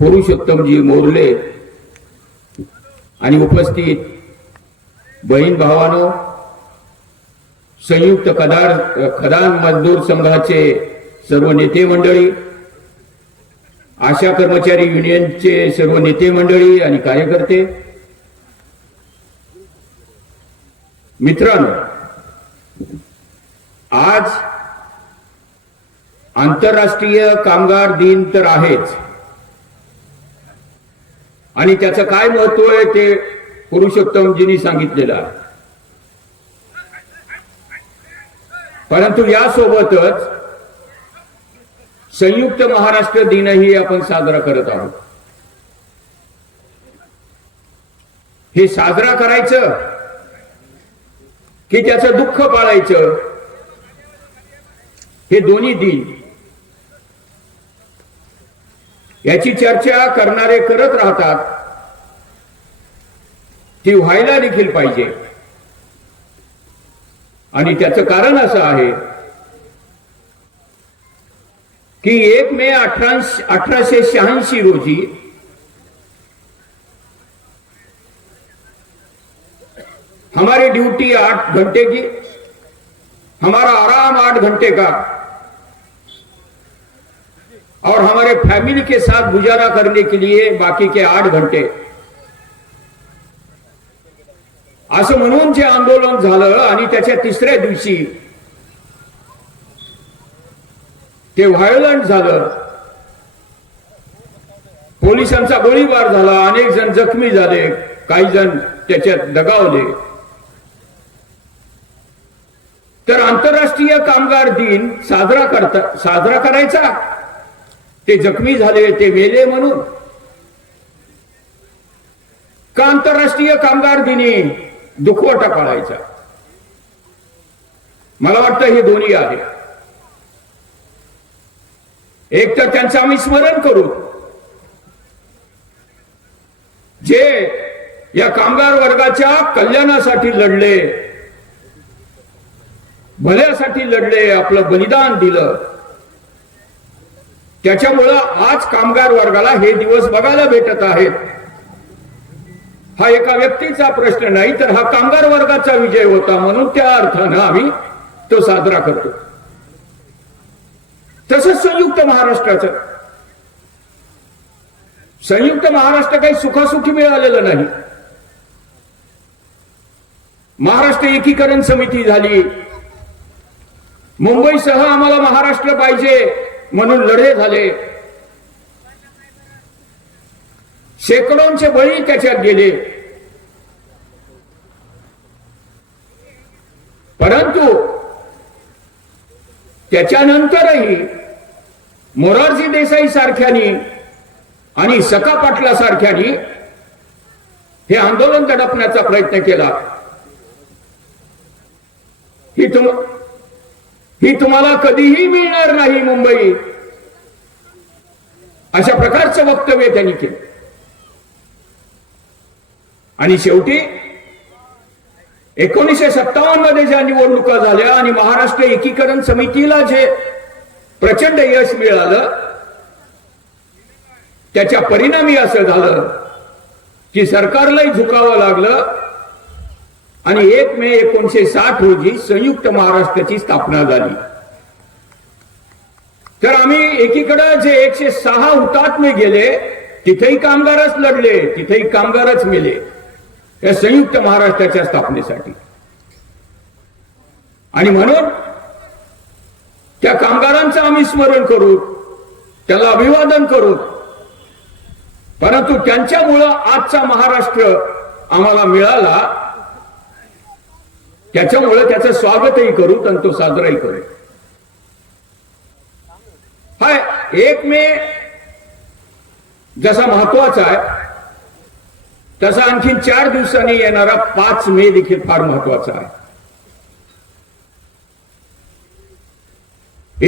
पुरुषोत्तमजी Morley आणि उपस्थित बहीण भावानो संयुक्त कदार खदान मजदूर संघाचे सर्व नेते मंडळी आशा कर्मचारी युनियनचे सर्व नेते मंडळी आणि कार्यकर्ते मित्रांनो आज आंतरराष्ट्रीय कामगार दिन तर आहेच. आणि त्याचं काय महत्त्व आहे ते पुरुषोत्तमजींनी सांगितलेलं आहे. परंतु यासोबतच संयुक्त महाराष्ट्र दिनही आपण साजरा करत आहोत. हे साजरा करायचं की त्याचं दुःख पाळायचं हे दोन्ही दिन याची चर्चा करणारे करत राहतात. ती व्हायला देखील पाहिजे. आणि त्याचं कारण असं आहे की एक मे अठरा अठराशे शहाऐंशी रोजी हमारी ड्यूटी आठ घंटे की हमारा आराम आठ घंटे का? और हमारे फैमिली के साथ गुजारा करने के लिए बाकी के आठ घंटे। असं म्हणून जे आंदोलन झालं आणि त्याच्या तिसऱ्या दिवशी ते व्हायोलंट झालं. पोलिसांचा गोळीबार झाला अनेक जण जखमी झाले काही जण त्याच्यात दगावले. तर आंतरराष्ट्रीय कामगार दिन साजरा करता साजरा करायचा? ते जखमी झाले ते मेले म्हणून. का आंतरराष्ट्रीय कामगार दिनी दुखवटा पाळायचा? मला वाटतं हे दोन्ही आहे. एक तर त्यांचं आम्ही स्मरण करू. जे या कामगार वर्गाच्या कल्याणासाठी लढले भल्यासाठी लढले आपलं बलिदान दिलं त्याच्यामुळं आज कामगार वर्गाला हे दिवस बघायला भेटत आहेत. हा एका व्यक्तीचा प्रश्न नाही तर हा कामगार वर्गाचा विजय होता म्हणून त्या अर्थानं आम्ही तो साजरा करतो. तसंच संयुक्त महाराष्ट्राचं. संयुक्त महाराष्ट्र काही सुखासुखी मिळालेलं नाही. महाराष्ट्र एकीकरण समिती झाली. मुंबईसह आम्हाला महाराष्ट्र पाहिजे. म्हणून लढे झाले. शेकडोंचे बळी त्याच्यात गेले. परंतु त्याच्यानंतरही मोरारजी देसाई सारख्यानी आणि सका पाटला सारख्यानी हे आंदोलन दडपण्याचा प्रयत्न केला. ही तुम ही तुम्हाला कधीही मिळणार नाही मुंबई. अशा प्रकारचं वक्तव्य त्यांनी केलं. आणि शेवटी एकोणीसशे सत्तावन्नमध्ये ज्या निवडणुका झाल्या आणि महाराष्ट्र एकीकरण समितीला जे प्रचंड यश मिळालं त्याच्या परिणामी असं झालं की सरकारलाही झुकावं लागलं. आणि एक मे एकोणीशे साठ रोजी संयुक्त महाराष्ट्राची स्थापना झाली. तर आम्ही एकीकडे जे एकशे सहा हुतात्मे गेले तिथेही कामगारच लढले तिथेही कामगारच मेले या संयुक्त महाराष्ट्राच्या स्थापनेसाठी. आणि म्हणून त्या कामगारांचं आम्ही स्मरण करू त्याला अभिवादन करू. परंतु त्यांच्यामुळं आजचा महाराष्ट्र आम्हाला मिळाला त्याच्यामुळे त्याचं स्वागतही करू आणि तो साजराही करू हाय एक मे जसा महत्त्वाचा आहे तसा आणखी चार दिवसांनी येणारा पाच मे देखील फार महत्त्वाचा आहे.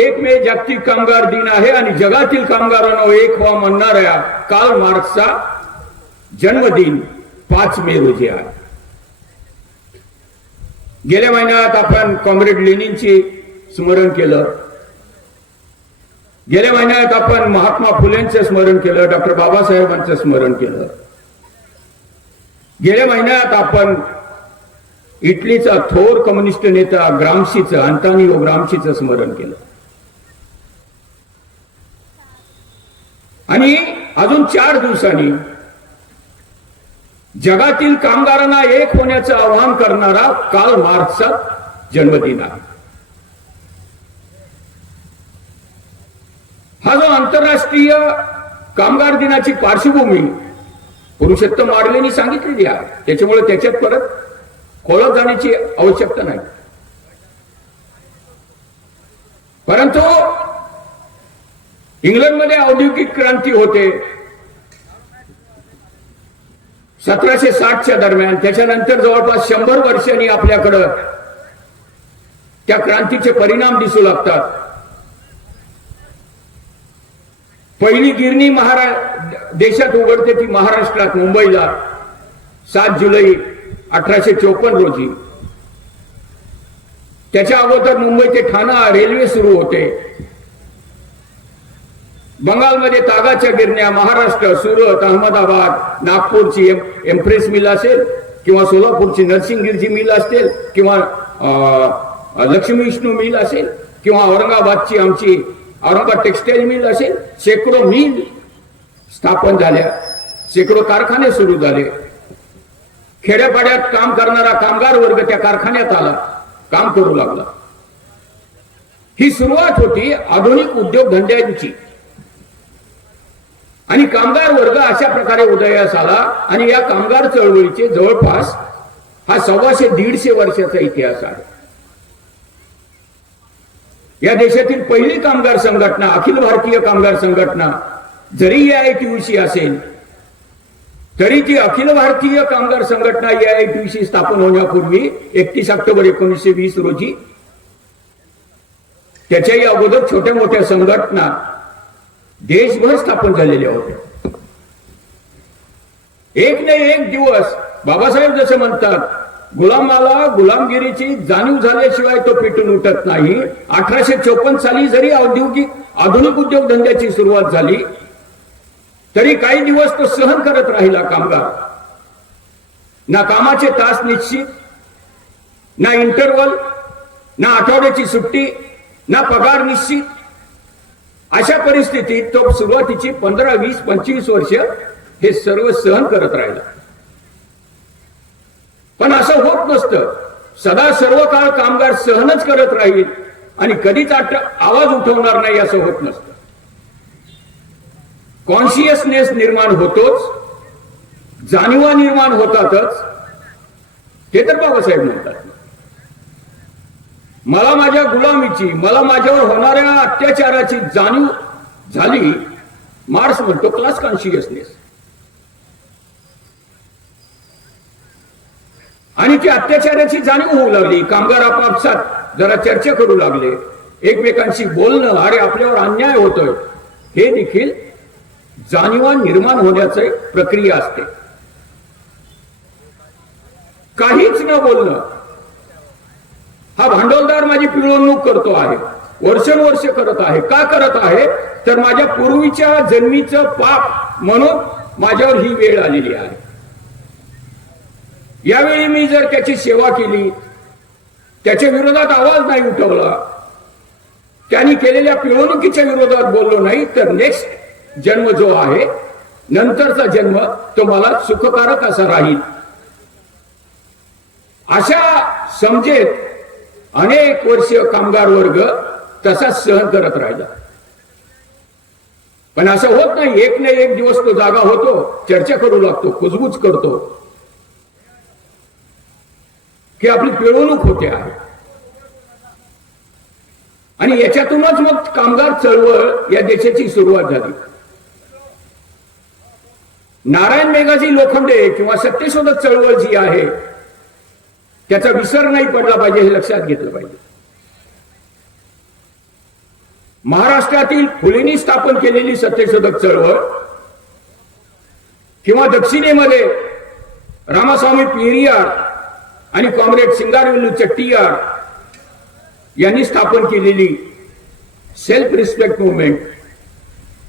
एक मे जागतिक कामगार दिन आहे आणि जगातील कामगारांना एक व्हा म्हणणाऱ्या कार्ल मार्क्सचा जन्मदिन पाच मे रोजी आहे. गेल्या महिन्यात आपण कॉम्रेड लेनिनची स्मरण केलं. गेल्या महिन्यात आपण महात्मा फुलेंचं स्मरण केलं डॉक्टर बाबासाहेबांचं स्मरण केलं. गेल्या महिन्यात आपण इटलीचा थोर कम्युनिस्ट नेता ग्रामशीचं अंतानिओ ग्रामशीचं स्मरण केलं. आणि अजून चार दिवसांनी जगातील कामगारांना एक होण्याचं आवाहन करणारा काल मार्क्सचा जन्मदिन आहे. हा जो आंतरराष्ट्रीय कामगार दिनाची पार्श्वभूमी पुरुषोत्तम मारलेनी सांगितलेली आहे. त्याच्यामुळे त्याच्यात परत खोळत जाण्याची आवश्यकता नाही. परंतु इंग्लंडमध्ये औद्योगिक क्रांती होते. सतराशे साठच्या दरम्यान. त्याच्यानंतर जवळपास शंभर वर्षांनी आपल्याकडं त्या क्रांतीचे परिणाम दिसू लागतात. पहिली गिरणी महारा देशात उघडते ती महाराष्ट्रात मुंबईला सात जुलै अठराशे चोपन्न रोजी. त्याच्या अगोदर मुंबई ते ठाणा रेल्वे सुरू होते. बंगालमध्ये तागाच्या गिरण्या महाराष्ट्र सुरत अहमदाबाद नागपूरची एम- एम्प्रेस मिल असेल किंवा सोलापूरची नरसिंगगिरची मिल असेल किंवा अं, लक्ष्मी विष्णू मिल असेल किंवा औरंगाबादची आमची औरंगाबाद टेक्सटाईल मिल असेल शेकडो मिल स्थापन झाल्या. शेकडो कारखाने सुरू झाले. खेड्यापाड्यात काम करणारा कामगार वर्ग त्या कारखान्यात आला. काम करू लागला. ही सुरुवात होती आधुनिक उद्योगधंद्यांची. आणि कामगार वर्ग अशा प्रकारे उदयास आला. आणि या कामगार चळवळीचे जवळपास हा सव्वाशे दीडशे वर्षाचा इतिहास आहे. या देशातील पहिली कामगार संघटना अखिल भारतीय कामगार संघटना जरी या टी असेल तरी ती अखिल भारतीय कामगार संघटना या आयटीयूसी स्थापन होण्यापूर्वी एकतीस ऑक्टोबर एकोणीसशे वीस रोजी त्याच्याही अगोदर छोट्या मोठ्या संघटना देशभर स्थापन झालेल्या होत्या एक नाही एक दिवस बाबासाहेब जसे म्हणतात गुलामाला गुलामगिरीची जाणीव झाल्याशिवाय तो पेटून उठत नाही. अठराशे चोपन्न साली जरी औद्योगिक आधुनिक उद्योगधंद्याची सुरुवात झाली तरी काही दिवस तो सहन करत राहिला कामगार. ना कामाचे तास निश्चित ना इंटरवल ना आठवड्याची सुट्टी ना पगार निश्चित अशा परिस्थितीत तो सुरुवातीची पंधरा वीस पंचवीस वर्ष हे सर्व सहन करत राहिला. पण असं होत नसतं. सदा सर्व काळ कामगार सहनच करत राहील आणि कधीच आट- आवाज उठवणार नाही असं होत नसतं. कॉन्शियसनेस निर्माण होतोच. जाणीवा निर्माण होतातच. हे तर बाबासाहेब म्हणतात. मला माझ्या गुलामीची मला माझ्यावर होणाऱ्या अत्याचाराची जाणीव झाली. मार्क्स म्हणतो क्लास कॉन्शियसनेस. आणि ती अत्याचाराची जाणीव होऊ लागली. कामगार आपापसात जरा चर्चा करू लागले. एकमेकांशी बोलणं अरे आपल्यावर अन्याय होतोय. हे देखील जाणीवा निर्माण होण्याची प्रक्रिया असते. काहीच न बोलणं हा भांडवलदार माझी पिळवणूक करतो आहे. वर्षानुवर्ष करत आहे. का करत आहे? तर माझ्या पूर्वीच्या जन्मीचं पाप म्हणून माझ्यावर ही वेळ आलेली आहे. यावेळी मी जर त्याची सेवा केली त्याच्या विरोधात आवाज नाही उठवला त्यांनी केलेल्या पिळवणुकीच्या विरोधात बोललो नाही तर नेक्स्ट जन्म जो आहे नंतरचा जन्म तो मला सुखकारक असा राहील. अशा समजेत अनेक वर्ष कामगार वर्ग तसाच सहन करत राहिला. पण असं होत नाही एक ना एक दिवस तो जागा होतो चर्चा करू लागतो कुजबूज करतो. की आपली पिळवणूक होते आहे. आणि याच्यातूनच मग कामगार चळवळ या देशाची सुरुवात झाली. नारायण मेघाजी लोखंडे किंवा सत्यशोधक चळवळ जी आहे त्याचा विसर नाही पडला पाहिजे हे लक्षात घेतलं पाहिजे. महाराष्ट्रातील फुलेंनी स्थापन केलेली सत्यशोधक चळवळ किंवा दक्षिणेमध्ये रामास्वामी पेरियार आणि कॉम्रेड सिंगारवेलू चट्टियार यांनी स्थापन केलेली सेल्फ रिस्पेक्ट मुवमेंट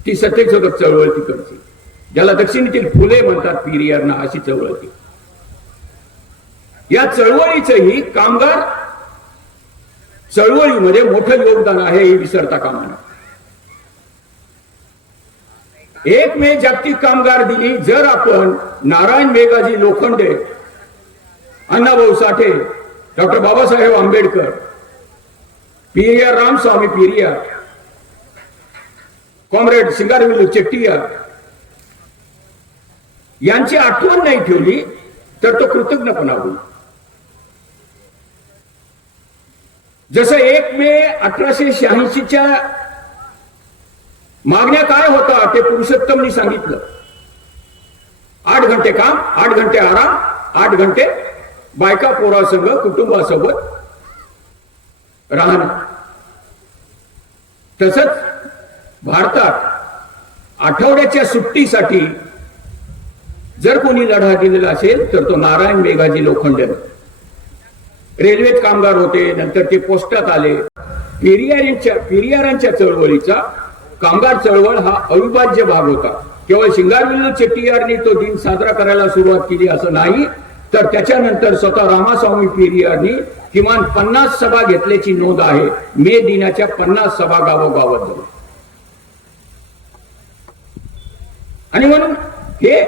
ती सत्यशोधक चळवळ ती करते. ज्याला दक्षिणेतील फुले म्हणतात पेरियारना अशी चळवळ ती. या चळवळीचंही कामगार चळवळीमध्ये मोठं योगदान आहे हे विसरता कामा नये एक मे जागतिक कामगार दिनी जर आपण नारायण मेघाजी लोखंडे अण्णाभाऊ साठे डॉक्टर बाबासाहेब आंबेडकर पिरिया रामस्वामी पिरिया कॉम्रेड सिंगारविल्लू चेट्टिया यांची आठवण नाही ठेवली तर तो कृतज्ञपणा होईल जसं एक मे अठराशे शहाऐंशीच्या मागण्या काय होता ते पुरुषोत्तमनी सांगितलं. आठ घंटे काम आठ घंटे आराम आठ घंटे बायका पोरासंग कुटुंबासोबत राहणं. तसंच भारतात आठवड्याच्या सुट्टीसाठी जर कोणी लढा दिलेला असेल तर तो नारायण मेघाजी लोखंडे रेल्वेत कामगार होते नंतर ते पोस्टात आले. पेरियारांच्या पेरियारांच्या चळवळीचा कामगार चळवळ हा अविभाज्य भाग होता. केवळ शिंगारविल्ल चेट्टीयारने तो दिन साजरा करायला सुरुवात केली असं नाही तर त्याच्यानंतर स्वतः रामास्वामी पेरियारनी किमान पन्नास सभा घेतल्याची नोंद आहे. मे दिनाच्या पन्नास सभा गावोगावात झाल्या आणि म्हणून हे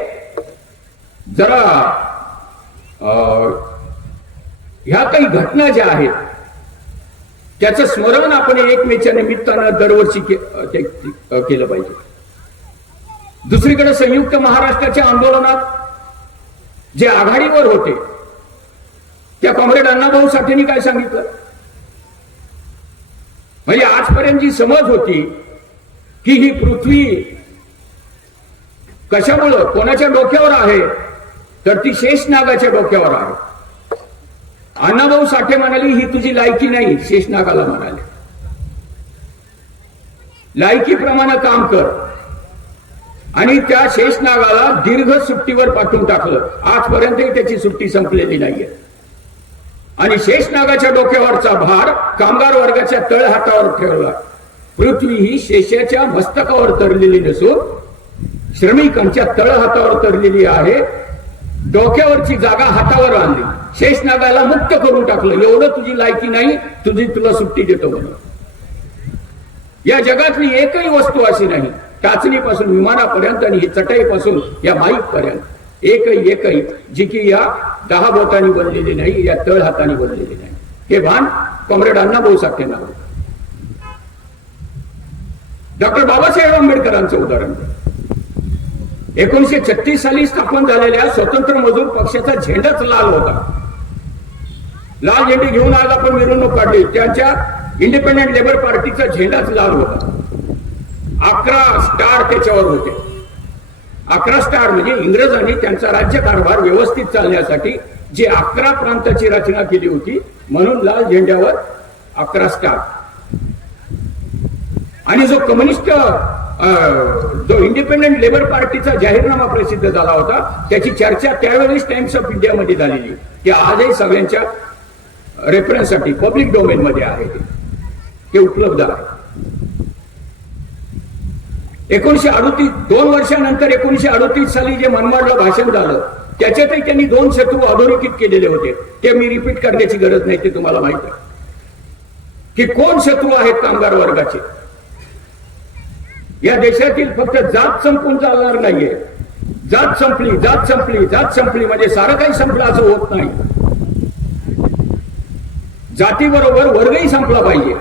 जरा अं, ह्या काही घटना ज्या आहेत त्याचं स्मरण आपण एक मेच्या निमित्तानं दरवर्षी केलं पाहिजे. दुसरीकडे संयुक्त महाराष्ट्राच्या आंदोलनात जे आघाडीवर होते त्या कॉम्रेड अण्णाभाऊ साठेंनी काय सांगितलं? म्हणजे आजपर्यंत जी समज होती की ही पृथ्वी कशामुळं कोणाच्या डोक्यावर आहे तर ती शेषनागाच्या डोक्यावर आहे. अण्णाभाऊ साठे म्हणाली ही तुझी लायकी नाही शेषनागाला म्हणाले. लायकीप्रमाणे काम कर. आणि त्या शेषनागाला दीर्घ सुट्टीवर पाठवून टाकलं. आजपर्यंतही त्याची सुट्टी संपलेली नाहीये. आणि शेषनागाच्या डोक्यावरचा भार कामगार वर्गाच्या तळ हातावर ठेवला. पृथ्वी ही शेषाच्या मस्तकावर तरलेली नसून श्रमिकांच्या तळ हातावर तरलेली आहे. डोक्यावरची जागा हातावर आणली. शेषनागाला मुक्त करून टाकलं. एवढं तुझी लायकी नाही तुझी तुला सुट्टी देतो म्हणून. या जगातली एकही वस्तू अशी नाही टाचणीपासून विमानापर्यंत आणि चटाईपासून या माईक पर्यंत एकही एकही जी की या दहा बोटांनी बनलेली नाही या तळ हाताने बनलेली नाही. हे भान कॉम्रेडांना अण्णाभाऊ साठेंना होतं. डॉक्टर बाबासाहेब आंबेडकरांचं उदाहरण एकोणीशे छत्तीस साली स्थापन झालेल्या स्वतंत्र मजूर पक्षाचा झेंडाच लाल होता. लाल झेंडे घेऊन आज आपण मिरवणूक काढली. त्यांच्या इंडिपेंडेंट लेबर पार्टीचा झेंडाच लाल होता. अकरा स्टार त्याच्यावर होते. अकरा स्टार म्हणजे इंग्रजांनी त्यांचा राज्यकारभार व्यवस्थित चालण्यासाठी जी अकरा प्रांताची रचना केली होती म्हणून लाल झेंड्यावर अकरा स्टार आणि जो कम्युनिस्ट जो इंडिपेंडेंट लेबर पार्टीचा जाहीरनामा प्रसिद्ध झाला होता त्याची चर्चा त्यावेळेस टाइम्स ऑफ इंडियामध्ये झालेली. की आजही सगळ्यांच्या रेफरन्ससाठी पब्लिक डोमेन मध्ये आहे. ते. उपलब्ध आहे. एकोणीशे अडोतीस दोन वर्षानंतर एकोणीशे अडोतीस साली जे मनमाडला भाषण झालं त्याच्यातही त्यांनी दोन शत्रू अधोरेखित केलेले होते. ते मी रिपीट करण्याची गरज नाही ते तुम्हाला माहीत आहे. की कोण शत्रू आहेत कामगार वर्गाचे? या देशातील फक्त जात संपून चालणार नाहीये. जात संपली जात संपली जात संपली म्हणजे सारं काही संपलं असं होत नाही. जातीबरोबर वर्गही संपला पाहिजे.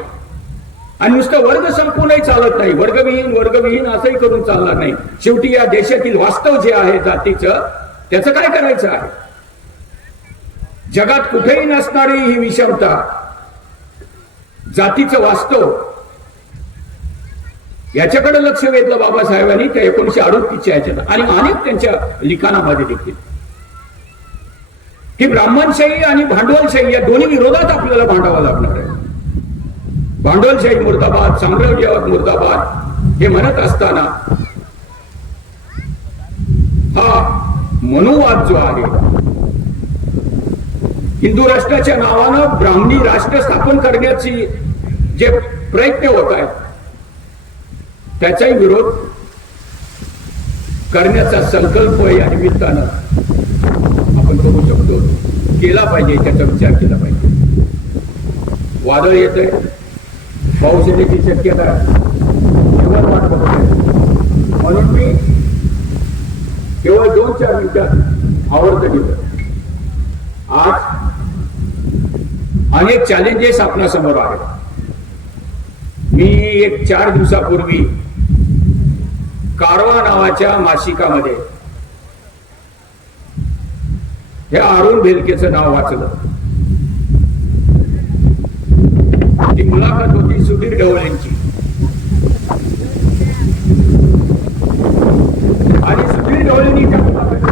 आणि नुसतं वर्ग संपूनही चालत नाही. वर्गविहीन वर्गविहीन असंही करून चालणार नाही. शेवटी या देशातील वास्तव जे आहे जातीचं त्याचं काय करायचं आहे? जगात कुठेही नसणारी ही विषमता जातीचं वास्तव याच्याकडे लक्ष वेधलं बाबासाहेबांनी त्या एकोणीशे अडोतीसच्या याच्यात. आणि अनेक त्यांच्या लिखाणामध्ये देखील. की ब्राह्मणशाही आणि भांडवलशाही या दोन्ही विरोधात आपल्याला भांडावं लागणार आहे. भांडवलशाही मुर्दाबाद साम्राज्यवाद मुर्दाबाद हे म्हणत असताना हा मनुवाद जो आहे हिंदू राष्ट्राच्या नावानं ब्राह्मणी राष्ट्र स्थापन करण्याची जे प्रयत्न होत आहेत त्याचाही विरोध करण्याचा संकल्प या निमित्तानं आपण करू शकतो. केला पाहिजे त्याचा विचार केला पाहिजे. वादळ येत आहे पाऊस येण्याची शक्यता केवळ वाट बघत म्हणून मी केवळ दोन चार मिनिटात आवडतं गेलं आज अनेक चॅलेंजेस आपल्यासमोर आहेत. मी एक चार दिवसापूर्वी कारवा नावाच्या मासिकामध्ये. हे अरुण भेलकेचं नाव वाचलं. ती मुलाखत होती सुधीर ढवळेंची. आणि सुधीर ढवळेंनी त्या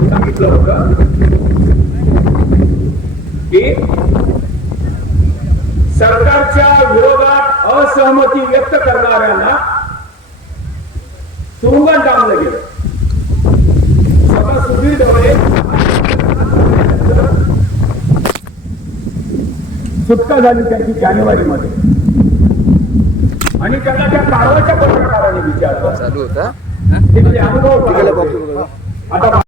सांगितलं होतं की सरकारच्या विरोधात असहमती व्यक्त करणाऱ्यांना तुरुंगात डांबलं गेलं स्वतः सुधीर ढवळे सुटका झाली त्यांची जानेवारीमध्ये. आणि त्यांना त्या कारवाच्या पत्रकाराने विचारलं. चालू होता अनुभव? आता